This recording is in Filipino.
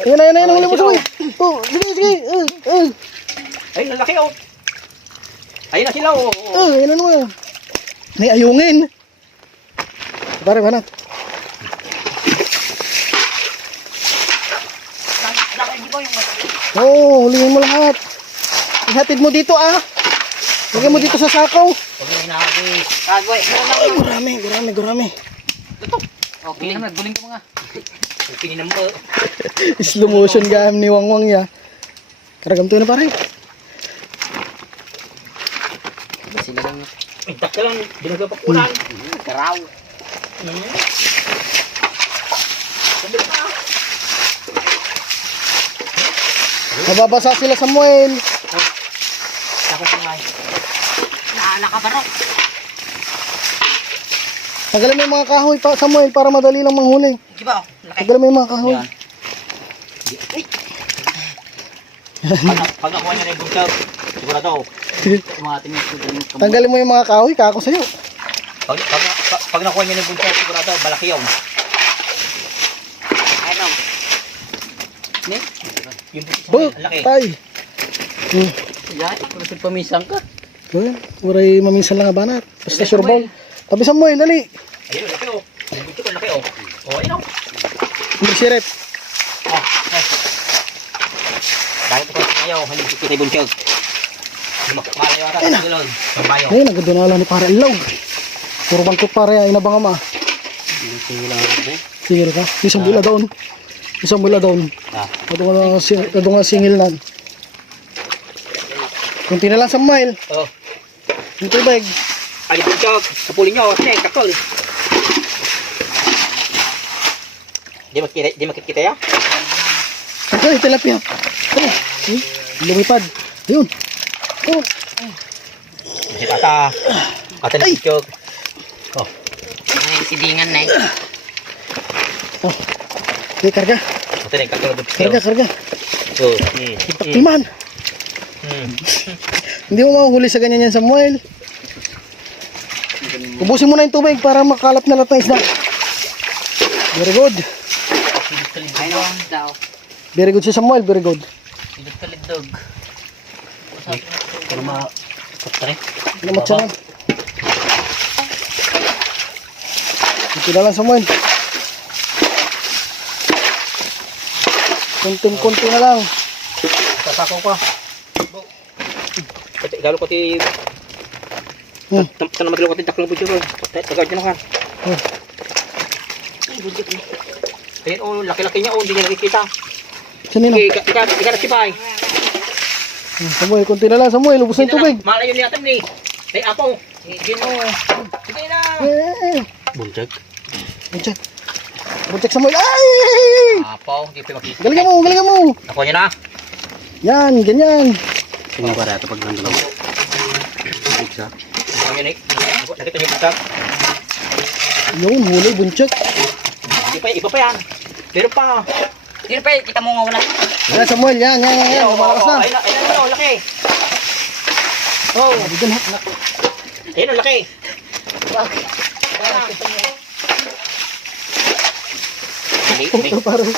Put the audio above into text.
Ayan, huli mo Samoy. Oh, sige. Ayun, lalaki oh. Ayun na sila oh. Ayan naman. May ayungin. Pare, banat. Oo, hulihin mo lahat. Ihatid mo dito Lagyan mo dito sa sakaw. Huwag na hinahagis. Ay, gurami. Okay, nagguling ko mga. Pininam mo. Slow motion gam ni Wangwang ya. Karagam to na pare. Sila lang. Itak ka lang. Binagapakulan. Karaw. Mababasa sila Samuel. Ako pa nga. Nakabarok. Tagalan mo yung mga kahoy pa Samuel para madali lang manghuli. Di ba? Tagalan mo yung mga kahoy. Pag nakuha niya na yung buntaw, sigurado. Tumating yung kamay. Tanggalin mo yung mga kahoy, kako sa'yo. Pag nakuha niya na yung buntaw, sigurado, malaki yun. Ano? Ne? Yung buntaw, laki. Tay. Yan, kasi pamisang ka. Uray maminsan lang banat. Basta sure ball. Tabi Samuel, dali. Ayun, laki oh. Yung buntaw, laki oh. Ayun oh. Hindi sirep. Dahil ito ayaw, hindi kita yung buntaw. Malayo ata, tulog. Pambayo. Ayun, nagdunala ni para ilaw. Puro bangkot pare, ay nabang ama. Tingil ka. Isang bula doon. Ito nga singil nan. Kunti na lang Samuel. Oh. Yung tubig. Ay, buntaw. Kapulin nyo. Sige, kakol. Di makikita ya? Ay, tilapia. Lumipad. Ayun. Kasi kata na buntaw. Oh. Ay, sidingan na Oh. Okay, karga. Kata na yung kakol buntaw. Karga. Oh. Timan. Hindi mo mahuhuli sa ganyan yan Samuel. Ubusin mo na yung tubig para makalap na lahat ng isda. Very good. Ayun daw. Very good si Samuel, very good. Lidog-lidog. Para makapatari. Namat siya lang. Ito na lang Samuel. Kunting-kunti na lang. Sasako ko. Lalo ko ti... Tanong magalaw ko ti taklong budyo ko. Tagad nyo na ka. Ayun oh, laki-laki niya oh, hindi niya nakikita. Saan yun? Ika na sipay. Samuel, kunti na lang Samuel. Ubus na yung tubig. Malayo niya natin ni. Ay, apo. Sige na. Bunjag. Buntik Samuel. Ay! Apo, hindi pa makikita. Galingan mo. Nakuha niya na. Yan, ganyan. Tingnan ko rito pag nandun ako. Nakuha niya na. Nakita niyo bunjag. Yung huli, buntik. Iba pa yan. Meron pa. Sino pa, kita mo nga wala. Yan Samuel, yan. Lumalakas na. Ayun, laki. Oh, ayun, laki. Parang